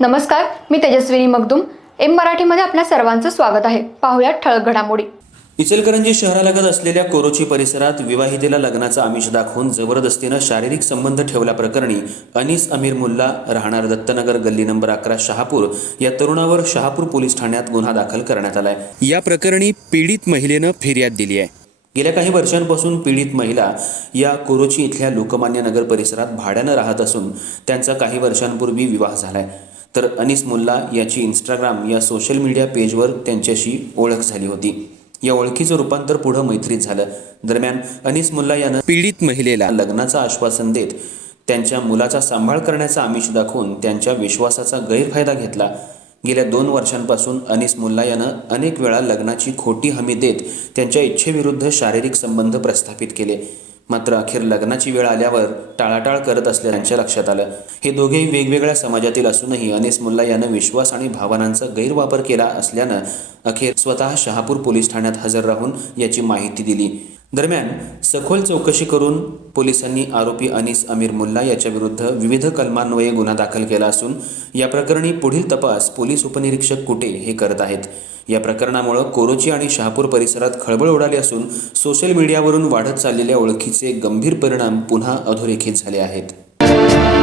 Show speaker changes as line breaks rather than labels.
नमस्कार मी तेजस्विनी मगदुम. एम मराठीमध्ये आपल्या सर्वांचं स्वागत आहे. पाहुयात ठळक घडामोडी.
इचलकरंजी शहरालगत असलेल्या कोरोची परिसरात विवाहितेला लग्नाचा आमिष दाखवून जबरदस्तीनं शारीरिक संबंध ठेवल्याप्रकरणी अनीस अमीर मुल्ला राहणार दत्तनगर गल्ली नंबर अकरा शहापूर या तरुणावर शहापूर पोलीस ठाण्यात गुन्हा दाखल करण्यात आलाय. या प्रकरणी पीडित महिलेनं फिर्याद दिली आहे. गेल्या काही वर्षांपासून पीडित महिला या कोरोची इथल्या लोकमान्य नगर परिसरात भाड्यानं राहत असून त्यांचा काही वर्षांपूर्वी विवाह झालाय. तर अनिस मुल्ला याची इंस्टाग्राम या सोशल मीडिया पेजवर त्यांच्याशी ओळख झाली होती. या ओळखीचं रूपांतर पुढं मैत्रीत झालं. दरम्यान अनिस मुल्ला यानं पीडित महिलेला लग्नाचं आश्वासन देत त्यांच्या मुलाचा सांभाळ करण्याचा आमिष दाखवून त्यांच्या विश्वासाचा गैरफायदा घेतला. गेल्या दोन वर्षांपासून अनिस मुल्ला यानं अनेक वेळा लग्नाची खोटी हमी देत त्यांच्या इच्छेविरुद्ध शारीरिक संबंध प्रस्थापित केले. मात्र अखेर लग्नाची वेळ आल्यावर टाळाटाळ करत असल्या त्यांच्या लक्षात आलं. हे दोघेही वेगवेगळ्या समाजातील असूनही अनिस मुल्ला यानं विश्वास आणि भावनांचा गैरवापर केला असल्यानं अखेर स्वतः शहापूर पोलीस ठाण्यात हजर राहून याची माहिती दिली. दरम्यान सखोल चौकशी करून पोलिसांनी आरोपी अनिस अमीर मुल्ला याच्या विरुद्ध विविध कलमान्वये गुन्हा दाखल केला असून या प्रकरणी पुढील तपास पोलीस उपनिरीक्षक कुटे हे करत आहेत. या प्रकरणामुळं कोरोची आणि शहापूर परिसरात खळबळ उडाली असून सोशल मीडियावरून वाढत चाललेल्या ओळखीचे गंभीर परिणाम पुन्हा अधोरेखित झाले आहेत.